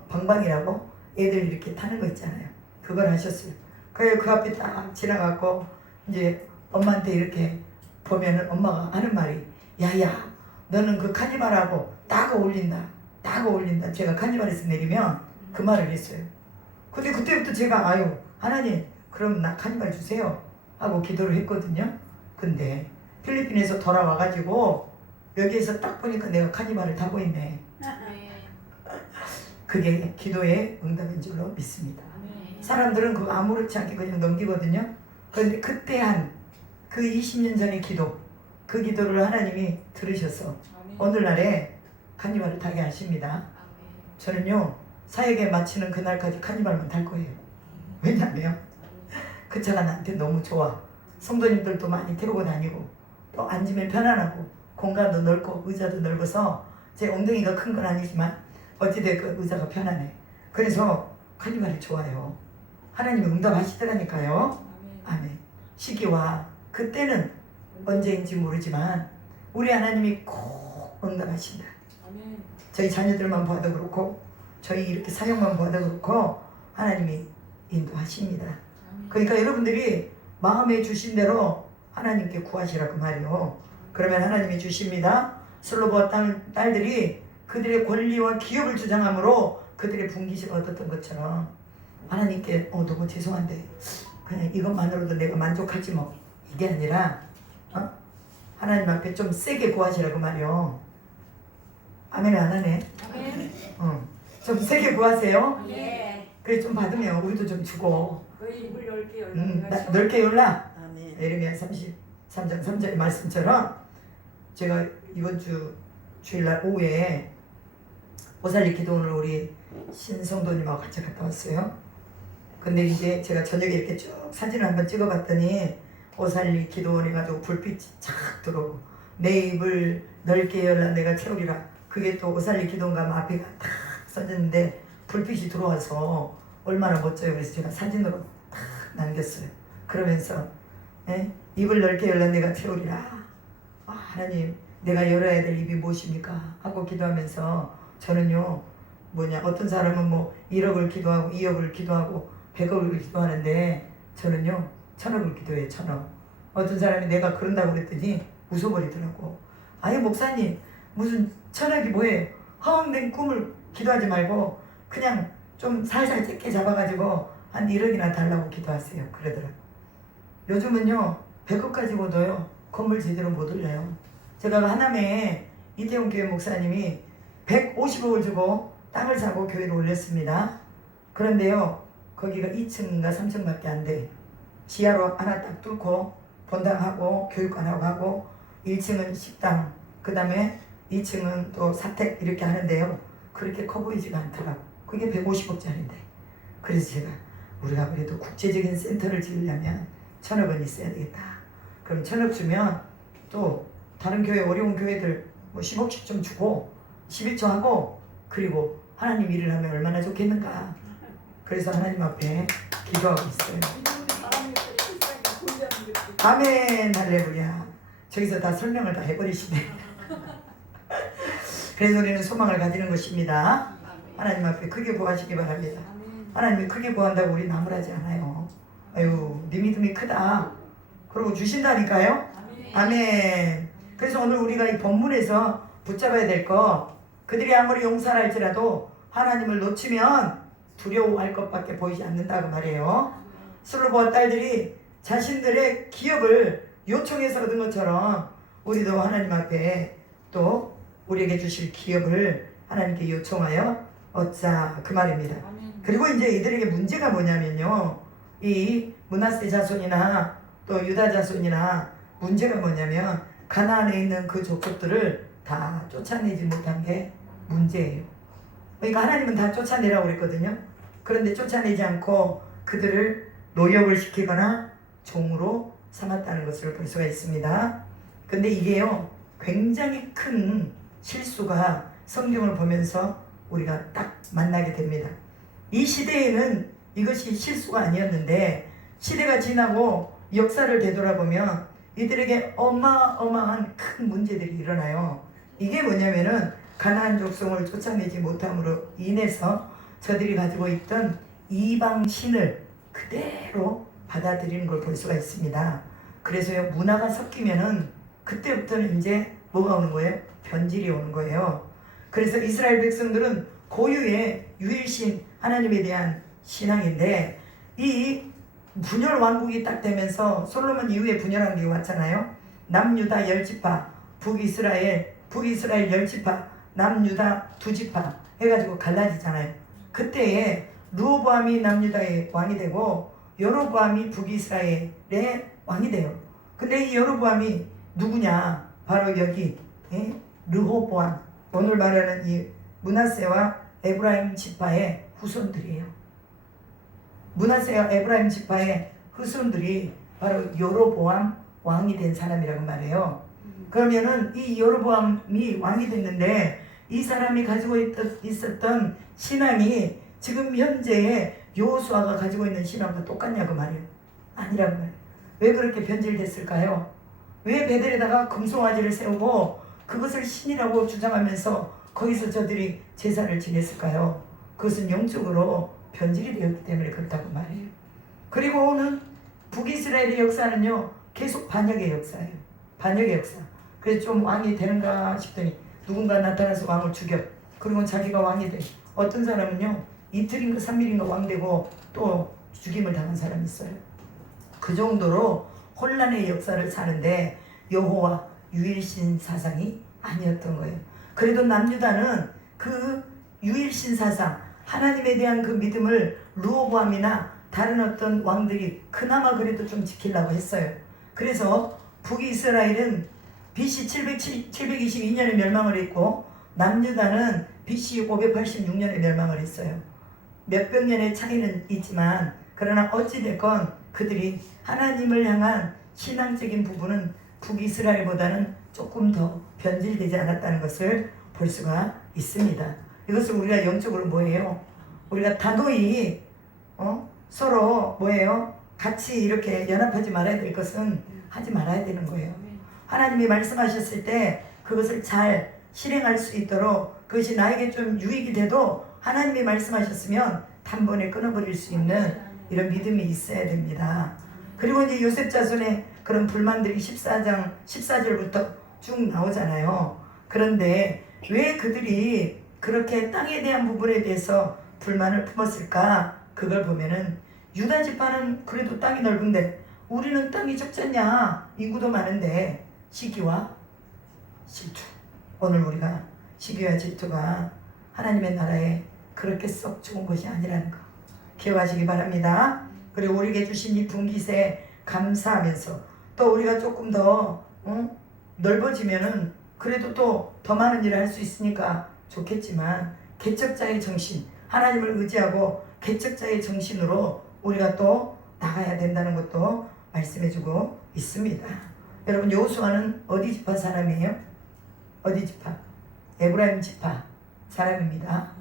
방방이라고 애들 이렇게 타는 거 있잖아요. 그걸 하셨어요. 그래서 그 앞에 딱 지나가고 이제 엄마한테 이렇게 보면은 엄마가 하는 말이 야야 너는 그 카니발하고 딱 어울린다. 딱 어울린다. 제가 카니발에서 내리면 그 말을 했어요. 근데 그때부터 제가 아유 하나님 그럼 나 카니발 주세요 하고 기도를 했거든요. 근데 필리핀에서 돌아와가지고 여기에서 딱 보니까 내가 카니발을 타고 있네. 그게 기도의 응답인 줄로 믿습니다. 사람들은 그거 아무렇지 않게 그냥 넘기거든요. 그런데 그때 한 그 20년 전의 기도, 그 기도를 하나님이 들으셔서 오늘날에 카니발을 타게 하십니다. 저는요 사역에 마치는 그날까지 카니발만 탈 거예요. 왜냐하면 그 차가 나한테 너무 좋아. 성도님들도 많이 태우고 다니고 또 앉으면 편안하고 공간도 넓고 의자도 넓어서 제 엉덩이가 큰 건 아니지만 어찌됐건 의자가 편안해. 그래서 카니발이 좋아요. 하나님이 응답하시더라니까요. 아멘. 시기와 그때는 언제인지 모르지만 우리 하나님이 꼭 응답하신다. 저희 자녀들만 봐도 그렇고 저희 이렇게 사역만 봐도 그렇고 하나님이 인도하십니다. 그러니까 여러분들이 마음에 주신 대로 하나님께 구하시라고 말이요. 그러면 하나님이 주십니다. 슬로버 딸들이 그들의 권리와 기업을 주장함으로 그들의 분깃을 얻었던 것처럼 하나님께 너무 죄송한데 그냥 이것만으로도 내가 만족하지 뭐 이게 아니라 하나님 앞에 좀 세게 구하시라고 말이요. 아멘 안 하네. 좀 세게 구하세요. 그래 좀 받으면 우리도 좀 주고 입을 넓게 넓게 열라. 아멘. 예레미야 33장 3절의 말씀처럼 제가 이번 주 주일날 오후에 오살리 기도원을 우리 신성도님하고 같이 갔다 왔어요. 근데 이제 제가 저녁에 이렇게 쭉 사진을 한번 찍어봤더니 오살리 기도원에 가지고 불빛이 착 들어오고 내 입을 넓게 열라 내가 채우리라. 그게 또 오살리 기도원 가면 앞에가 탁 써졌는데 불빛이 들어와서 얼마나 멋져요. 그래서 제가 사진으로 탁 남겼어요. 그러면서 입을 넓게 열라 내가 채우리라. 하나님 내가 열어야 될 입이 무엇입니까? 하고 기도하면서 저는요 어떤 사람은 뭐 1억을 기도하고 2억을 기도하고 100억을 기도하는데 저는요 1000억을 기도해요. 1000억. 어떤 사람이 내가 그런다고 그랬더니 웃어버리더라고. 아니 목사님 무슨 1000억이 뭐예요? 허황된 꿈을 기도하지 말고 그냥 좀 살살 짧게 잡아가지고 한 1억이나 달라고 기도하세요. 그러더라고. 요즘은요 100억 가지고도요 건물 제대로 못 올려요. 제가 하남에 이태용 교회 목사님이 150억을 주고 땅을 사고 교회를 올렸습니다. 그런데요 거기가 2층인가 3층밖에 안 돼. 지하로 하나 딱 뚫고 본당하고 교육관하고 하고 1층은 식당 그 다음에 2층은 또 사택 이렇게 하는데요 그렇게 커 보이지가 않더라고. 그게 150억짜리인데 그래서 제가 우리가 그래도 국제적인 센터를 지으려면 1000억은 있어야 되겠다. 그럼 1000억 주면 또 다른 교회 어려운 교회들 뭐 10억씩 좀 주고 11조 하고 그리고 하나님 일을 하면 얼마나 좋겠는가. 그래서 하나님 앞에 기도하고 있어요. 아멘 할렐루야. 저기서 다 설명을 다 해버리시네. 그래서 우리는 소망을 가지는 것입니다. 하나님 앞에 크게 구하시기 바랍니다. 하나님이 크게 구한다고 우리 나무라지 않아요. 아유 네 믿음이 크다. 그러고 주신다니까요. 아멘. 그래서 오늘 우리가 이 본문에서 붙잡아야 될 거 그들이 아무리 용사라 할지라도 하나님을 놓치면 두려워할 것밖에 보이지 않는다고 말해요. 슬로보아 딸들이 자신들의 기업을 요청해서 얻은 것처럼 우리도 하나님 앞에 또 우리에게 주실 기업을 하나님께 요청하여 얻자 그 말입니다. 그리고 이제 이들에게 문제가 뭐냐면요 이 므낫세 자손이나 또 유다 자손이나 문제가 뭐냐면 가나안에 있는 그 족속들을 다 쫓아내지 못한 게 문제예요. 그러니까 하나님은 다 쫓아내라고 그랬거든요. 그런데 쫓아내지 않고 그들을 노역을 시키거나 종으로 삼았다는 것을 볼 수가 있습니다. 근데 이게요 굉장히 큰 실수가 성경을 보면서 우리가 딱 만나게 됩니다. 이 시대에는 이것이 실수가 아니었는데 시대가 지나고 역사를 되돌아보면 이들에게 어마어마한 큰 문제들이 일어나요. 이게 뭐냐면은 가나안 족속을 쫓아내지 못함으로 인해서 저들이 가지고 있던 이방 신을 그대로 받아들이는 걸 볼 수가 있습니다. 그래서요, 문화가 섞이면은 그때부터는 이제 뭐가 오는 거예요? 변질이 오는 거예요. 그래서 이스라엘 백성들은 고유의 유일신 하나님에 대한 신앙인데, 이 분열 왕국이 딱 되면서 솔로몬 이후에 분열 왕국이 왔잖아요. 남유다 10지파, 북이스라엘 10지파, 남유다 2지파 해가지고 갈라지잖아요. 그때에 르호보암이 남유다의 왕이 되고 여로보암이 북이스라엘의 왕이 돼요. 근데 이 여로보암이 누구냐? 바로 여기 르호보암, 오늘 말하는 이 므낫세와 에브라임 지파의 후손들이에요. 므낫세와 에브라임 지파의 후손들이 바로 여로보암 왕이 된 사람이라고 말해요. 그러면은 이 여로보암이 왕이 됐는데 이 사람이 가지고 있었던 신앙이 지금 현재의 여호수아가 가지고 있는 신앙과 똑같냐고 말이에요. 아니라고 말이에요. 왜 그렇게 변질됐을까요? 왜 베델에다가 금송아지를 세우고 그것을 신이라고 주장하면서 거기서 저들이 제사를 지냈을까요? 그것은 영적으로 변질이 되었기 때문에 그렇다고 말해요. 그리고 오는 북이스라엘의 역사는요, 계속 반역의 역사예요. 반역의 역사. 그래서 좀 왕이 되는가 싶더니 누군가 나타나서 왕을 죽여. 그리고 자기가 왕이 돼. 어떤 사람은요, 이틀인가 3일인가 왕 되고 또 죽임을 당한 사람이 있어요. 그 정도로 혼란의 역사를 사는데 여호와 유일신 사상이 아니었던 거예요. 그래도 남유다는 그 유일신 사상, 하나님에 대한 그 믿음을 르호보암이나 다른 어떤 왕들이 그나마 그래도 좀 지키려고 했어요. 그래서 북이스라엘은 BC 722년에 멸망을 했고 남유다는 BC 586년에 멸망을 했어요. 몇백 년의 차이는 있지만 그러나 어찌됐건 그들이 하나님을 향한 신앙적인 부분은 북이스라엘보다는 조금 더 변질되지 않았다는 것을 볼 수가 있습니다. 이것을 우리가 영적으로 뭐예요? 우리가 단호히 서로 뭐예요? 같이 이렇게 연합하지 말아야 될 것은 하지 말아야 되는 거예요. 하나님이 말씀하셨을 때 그것을 잘 실행할 수 있도록 그것이 나에게 좀 유익이 돼도 하나님이 말씀하셨으면 단번에 끊어버릴 수 있는 이런 믿음이 있어야 됩니다. 그리고 이제 요셉 자손의 그런 불만들이 14절부터 쭉 나오잖아요. 그런데 왜 그들이 그렇게 땅에 대한 부분에 대해서 불만을 품었을까? 그걸 보면은 유다 지파는 그래도 땅이 넓은데 우리는 땅이 적잖냐? 인구도 많은데 시기와 질투. 오늘 우리가 시기와 질투가 하나님의 나라에 그렇게 썩 좋은 것이 아니라는 거 기억하시기 바랍니다. 그리고 우리에게 주신 이 분깃에 감사하면서 또 우리가 조금 더 넓어지면은 그래도 또 더 많은 일을 할 수 있으니까 좋겠지만 개척자의 정신, 하나님을 의지하고 개척자의 정신으로 우리가 또 나가야 된다는 것도 말씀해주고 있습니다. 여러분 여호수아는 어디 지파 사람이에요? 어디 지파? 에브라임 지파 사람입니다.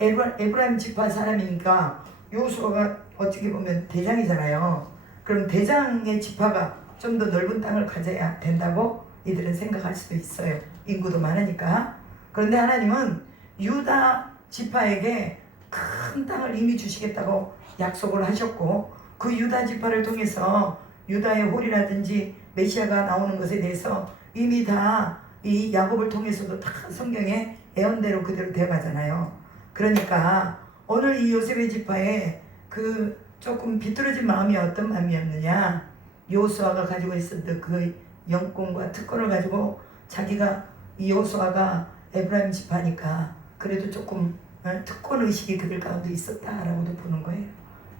에브라임 지파 사람이니까 여호수아가 어떻게 보면 대장이잖아요. 그럼 대장의 지파가 좀 더 넓은 땅을 가져야 된다고 이들은 생각할 수도 있어요. 인구도 많으니까. 그런데 하나님은 유다 지파에게 큰 땅을 이미 주시겠다고 약속을 하셨고 그 유다 지파를 통해서 유다의 홀이라든지 메시아가 나오는 것에 대해서 이미 다 이 야곱을 통해서도 다 성경에 예언대로 그대로 되어가잖아요. 그러니까 오늘 이 요셉의 지파에 그 조금 비뚤어진 마음이 어떤 마음이었느냐, 여호수아가 가지고 있었던 그 영권과 특권을 가지고 자기가 이 여호수아가 에브라임 지파니까 그래도 조금 특권 의식이 그들 가운데 있었다라고도 보는 거예요.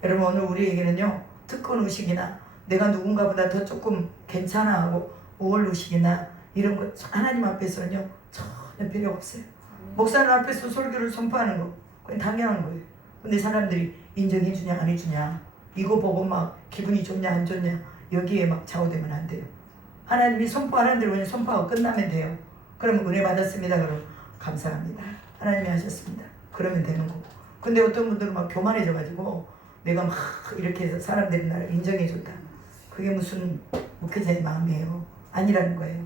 여러분 오늘 우리에게는요 특권 의식이나 내가 누군가보다 더 조금 괜찮아 하고 우월 의식이나 이런 거 하나님 앞에서는요 전혀 필요 없어요. 목사님 앞에서 설교를 선포하는 거 그건 당연한 거예요. 근데 사람들이 인정해 주냐 안 해주냐 이거 보고 막 기분이 좋냐 안 좋냐 여기에 막 좌우되면 안 돼요. 하나님이 선포하는 대로 그냥 선포하고 끝나면 돼요. 그러면 은혜 받았습니다. 그럼 감사합니다. 하나님이 하셨습니다. 그러면 되는 거고. 근데 어떤 분들은 막 교만해져 가지고 내가 막 이렇게 해서 사람들이 나를 인정해 줬다. 그게 무슨 목회자의 마음이에요. 아니라는 거예요.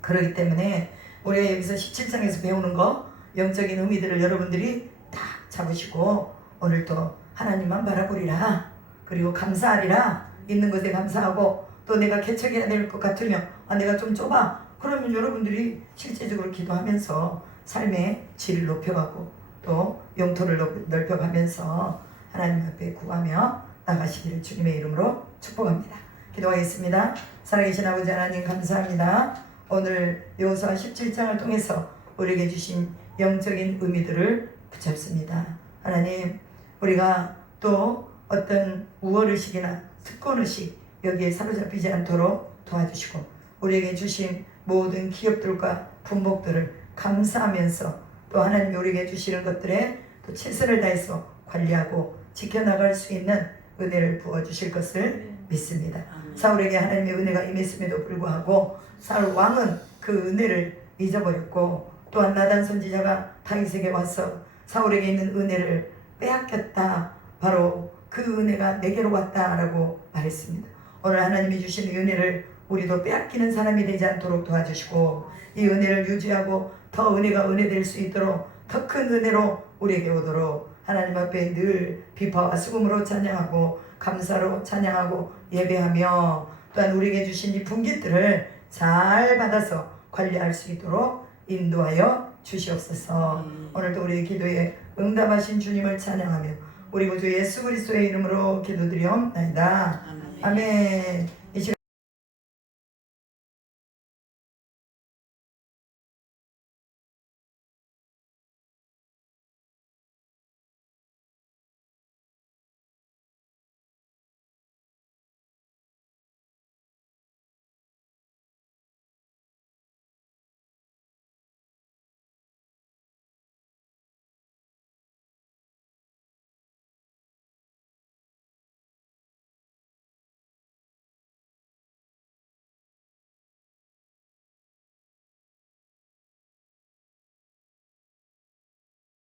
그렇기 때문에 우리가 여기서 17장에서 배우는 거 영적인 의미들을 여러분들이 딱 잡으시고 오늘도 하나님만 바라보리라. 그리고 감사하리라. 있는 것에 감사하고 또 내가 개척해야 될 것 같으면 내가 좀 좁아. 그러면 여러분들이 실제적으로 기도하면서 삶의 질을 높여가고 또 영토를 넓혀가면서 하나님 앞에 구하며 나가시기를 주님의 이름으로 축복합니다. 기도하겠습니다. 살아계신 아버지 하나님 감사합니다. 오늘 여호수아 17장을 통해서 우리에게 주신 영적인 의미들을 붙잡습니다. 하나님, 우리가 또 어떤 우월의식이나 특권의식 여기에 사로잡히지 않도록 도와주시고 우리에게 주신 모든 기업들과 품목들을 감사하면서 또 하나님이 우리에게 주시는 것들에 또 최선을 다해서 관리하고 지켜나갈 수 있는 은혜를 부어주실 것을 믿습니다. 사울에게 하나님의 은혜가 임했음에도 불구하고 사울 왕은 그 은혜를 잊어버렸고 또한 나단 선지자가 다윗에게 와서 사울에게 있는 은혜를 빼앗겼다. 바로 그 은혜가 내게로 왔다라고 말했습니다. 오늘 하나님이 주신 은혜를 우리도 빼앗기는 사람이 되지 않도록 도와주시고 이 은혜를 유지하고 더 은혜가 은혜될 수 있도록 더 큰 은혜로 우리에게 오도록 하나님 앞에 늘 비파와 수금으로 찬양하고 감사로 찬양하고 예배하며 또한 우리에게 주신 이 분깃들을 잘 받아서 관리할 수 있도록 인도하여 주시옵소서. 오늘도 우리의 기도에 응답하신 주님을 찬양하며 우리 구주 예수 그리스도의 이름으로 기도드리옵나이다. 아멘.